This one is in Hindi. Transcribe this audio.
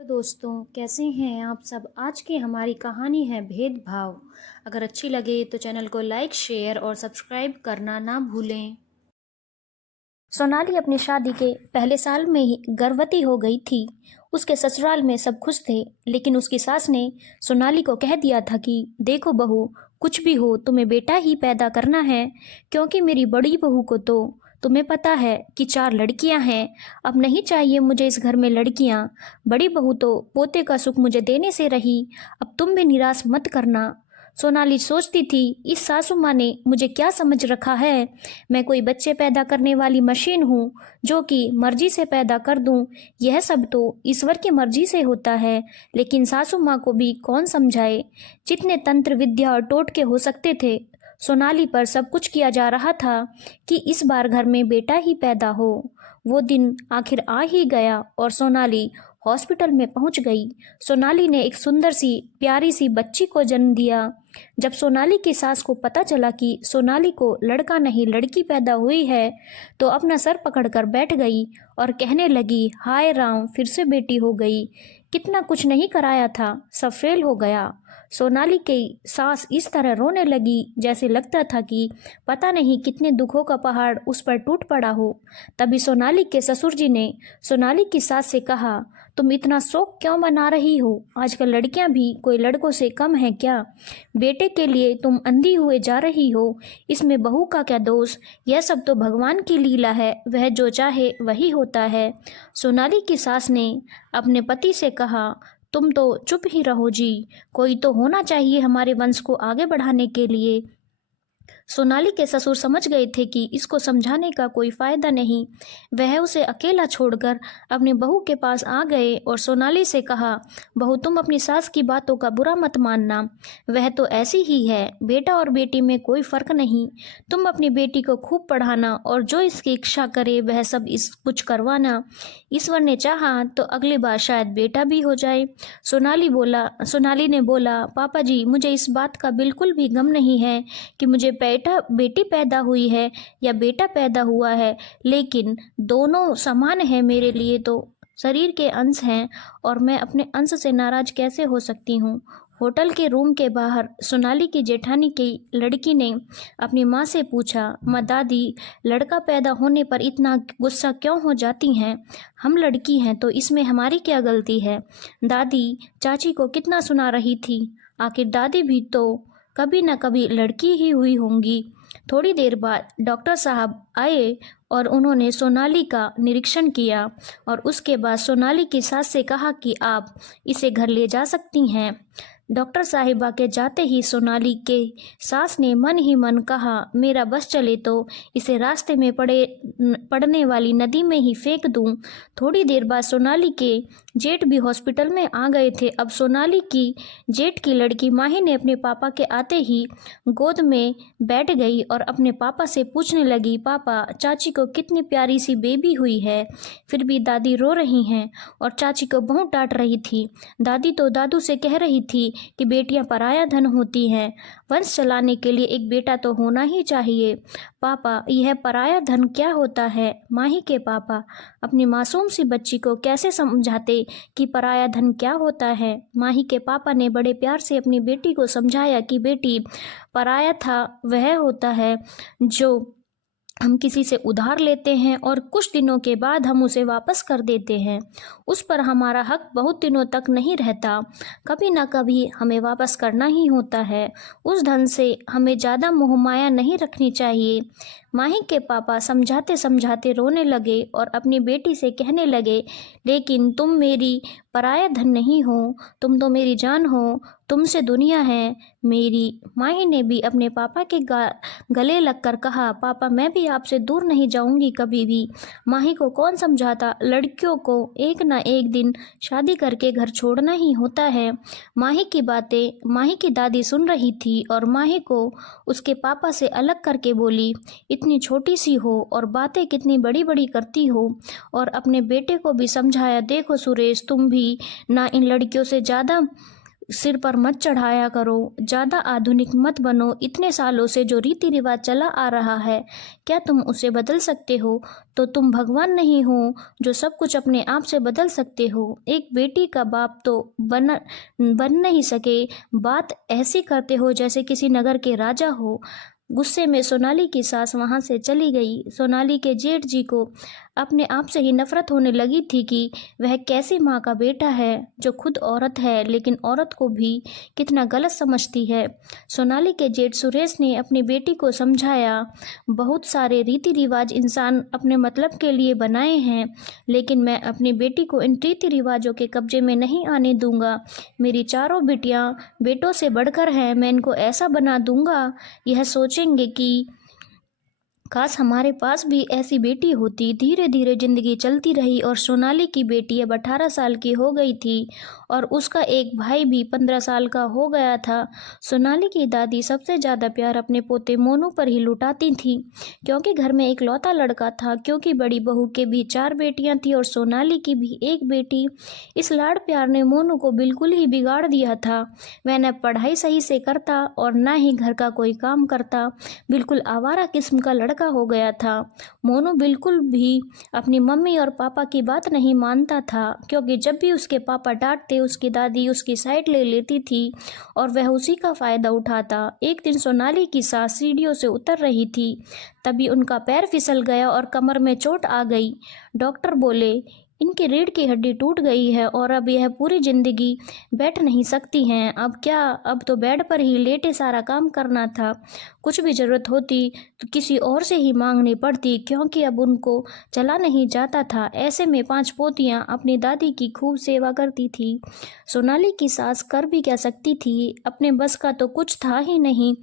तो दोस्तों, कैसे हैं आप सब। आज की हमारी कहानी है भेदभाव। अगर अच्छी लगे तो चैनल को लाइक, शेयर और सब्सक्राइब करना ना भूलें। सोनाली अपनी शादी के पहले साल में ही गर्भवती हो गई थी। उसके ससुराल में सब खुश थे, लेकिन उसकी सास ने सोनाली को कह दिया था कि देखो बहू, कुछ भी हो तुम्हें बेटा ही पैदा करना है, क्योंकि मेरी बड़ी बहू को तो तुम्हें पता है कि 4 लड़कियां हैं। अब नहीं चाहिए मुझे इस घर में लड़कियां। बड़ी बहू तो पोते का सुख मुझे देने से रही, अब तुम भी निराश मत करना। सोनाली सोचती थी, इस सासू माँ ने मुझे क्या समझ रखा है। मैं कोई बच्चे पैदा करने वाली मशीन हूँ जो कि मर्जी से पैदा कर दूँ। यह सब तो ईश्वर की मर्जी से होता है, लेकिन सासू माँ को भी कौन समझाए। जितने तंत्र विद्या और टोटके हो सकते थे, सोनाली पर सब कुछ किया जा रहा था कि इस बार घर में बेटा ही पैदा हो। वो दिन आखिर आ ही गया और सोनाली हॉस्पिटल में पहुंच गई। सोनाली ने एक सुंदर सी प्यारी सी बच्ची को जन्म दिया। जब सोनाली की सास को पता चला कि सोनाली को लड़का नहीं लड़की पैदा हुई है, तो अपना सर पकड़कर बैठ गई और कहने लगी, हाय राम, फिर से बेटी हो गई। कितना कुछ नहीं कराया था, सब फेल हो गया। सोनाली की सास इस तरह रोने लगी जैसे लगता था कि पता नहीं कितने दुखों का पहाड़ उस पर टूट पड़ा हो। तभी सोनाली के ससुर जी ने सोनाली की सास से कहा, तुम इतना शोक क्यों मना रही हो। आजकल लड़कियां भी कोई लड़कों से कम है क्या। बेटे के लिए तुम अंधी हुए जा रही हो, इसमें बहू का क्या दोष। यह सब तो भगवान की लीला है, वह जो चाहे वही होता है। सोनाली की सास ने अपने पति से कहा, तुम तो चुप ही रहो जी, कोई तो होना चाहिए हमारे वंश को आगे बढ़ाने के लिए। सोनाली के ससुर समझ गए थे कि इसको समझाने का कोई फायदा नहीं। वह उसे अकेला छोड़कर अपनी बहू के पास आ गए और सोनाली से कहा, बहू तुम अपनी सास की बातों का बुरा मत मानना, वह तो ऐसी ही है, बेटा और बेटी में कोई फर्क नहीं। तुम अपनी बेटी को खूब पढ़ाना और जो इसकी इच्छा करे वह सब इस कुछ करवाना। ईश्वर ने चाहा तो अगली बार शायद बेटा भी हो जाए। सोनाली ने बोला, पापा जी, मुझे इस बात का बिल्कुल भी गम नहीं है कि मुझे बेटा बेटी पैदा हुई है या बेटा पैदा हुआ है, लेकिन दोनों समान है मेरे लिए, तो शरीर के अंश हैं और मैं अपने अंश से नाराज कैसे हो सकती हूँ। होटल के रूम के बाहर सोनाली की जेठानी की लड़की ने अपनी माँ से पूछा, माँ दादी, लड़का पैदा होने पर इतना गुस्सा क्यों हो जाती हैं। हम लड़की हैं तो इसमें हमारी क्या गलती है। दादी चाची को कितना सुना रही थी, आखिर दादी भी तो कभी न कभी लड़की ही हुई होंगी। थोड़ी देर बाद डॉक्टर साहब आए और उन्होंने सोनाली का निरीक्षण किया और उसके बाद सोनाली की सास से कहा कि आप इसे घर ले जा सकती हैं। डॉक्टर साहिबा के जाते ही सोनाली के सास ने मन ही मन कहा, मेरा बस चले तो इसे रास्ते में पड़ने वाली नदी में ही फेंक दूं। थोड़ी देर बाद सोनाली के जेठ भी हॉस्पिटल में आ गए थे। अब सोनाली की जेठ की लड़की माही ने अपने पापा के आते ही गोद में बैठ गई और अपने पापा से पूछने लगी, पापा, चाची को कितनी प्यारी सी बेबी हुई है, फिर भी दादी रो रही हैं। और चाची को बहुत डांट रही थी। दादी तो दादू से कह रही थी कि बेटियां पराया धन होती हैं, वंश चलाने के लिए एक बेटा तो होना ही चाहिए। पापा, यह पराया धन क्या होता है। माही के पापा अपनी मासूम सी बच्ची को कैसे समझाते कि पराया धन क्या होता है। माही के पापा ने बड़े प्यार से अपनी बेटी को समझाया कि बेटी, पराया था वह होता है जो हम किसी से उधार लेते हैं और कुछ दिनों के बाद हम उसे वापस कर देते हैं। उस पर हमारा हक बहुत दिनों तक नहीं रहता, कभी ना कभी हमें वापस करना ही होता है। उस धन से हमें ज़्यादा मोह माया नहीं रखनी चाहिए। माही के पापा समझाते समझाते रोने लगे और अपनी बेटी से कहने लगे, लेकिन तुम मेरी पराया धन नहीं हो, तुम तो मेरी जान हो, तुमसे दुनिया है मेरी। माही ने भी अपने पापा के गले लगकर कहा, पापा, मैं भी आपसे दूर नहीं जाऊंगी कभी भी। माही को कौन समझाता, लड़कियों को एक ना एक दिन शादी करके घर छोड़ना ही होता है। माही की बातें माही की दादी सुन रही थी और माही को उसके पापा से अलग करके बोली, इतनी छोटी सी हो और बातें कितनी बड़ी बड़ी करती हो। और अपने बेटे को भी समझाया, देखो सुरेश, तुम भी ना इन लड़कियों से ज़्यादा सिर पर मत चढ़ाया करो, ज़्यादा आधुनिक मत बनो। इतने सालों से जो रीति रिवाज चला आ रहा है, क्या तुम उसे बदल सकते हो? तो तुम भगवान नहीं हो जो सब कुछ अपने आप से बदल सकते हो। एक बेटी का बाप तो बन नहीं सके, बात ऐसी करते हो जैसे किसी नगर के राजा हो। गुस्से में सोनाली की सास वहां से चली गई। सोनाली के जेठ जी को अपने आप से ही नफरत होने लगी थी कि वह कैसी माँ का बेटा है जो खुद औरत है लेकिन औरत को भी कितना गलत समझती है। सोनाली के जेठ सुरेश ने अपनी बेटी को समझाया, बहुत सारे रीति रिवाज इंसान अपने मतलब के लिए बनाए हैं, लेकिन मैं अपनी बेटी को इन रीति रिवाजों के कब्जे में नहीं आने दूंगा। मेरी चारों बेटियां बेटों से बढ़कर हैं, मैं इनको ऐसा बना दूंगा यह सोचेंगे कि काश हमारे पास भी ऐसी बेटी होती। धीरे धीरे जिंदगी चलती रही और सोनाली की बेटी अब 18 साल की हो गई थी और उसका एक भाई भी 15 साल का हो गया था। सोनाली की दादी सबसे ज़्यादा प्यार अपने पोते मोनू पर ही लुटाती थी, क्योंकि घर में एक लौता लड़का था। क्योंकि बड़ी बहू के भी 4 बेटियां थी और सोनाली की भी एक बेटी। इस लाड़ प्यार ने मोनू को बिल्कुल ही बिगाड़ दिया था। वह न पढ़ाई सही से करता और न ही घर का कोई काम करता। बिल्कुल आवारा किस्म का लड़का हो गया था। मोनू बिल्कुल भी अपनी मम्मी और पापा की बात नहीं मानता था, क्योंकि जब भी उसके पापा डांटते उसकी दादी उसकी साइड ले लेती थी और वह उसी का फ़ायदा उठाता। एक दिन सोनाली की सास सीढ़ियों से उतर रही थी, तभी उनका पैर फिसल गया और कमर में चोट आ गई। डॉक्टर बोले, इनकी रीढ़ की हड्डी टूट गई है और अब यह पूरी जिंदगी बैठ नहीं सकती हैं। अब क्या, अब तो बेड पर ही लेटे सारा काम करना था। कुछ भी ज़रूरत होती तो किसी और से ही मांगनी पड़ती, क्योंकि अब उनको चला नहीं जाता था। ऐसे में 5 पोतियां अपनी दादी की खूब सेवा करती थी। सोनाली की सास कर भी क्या सकती थी, अपने बस का तो कुछ था ही नहीं।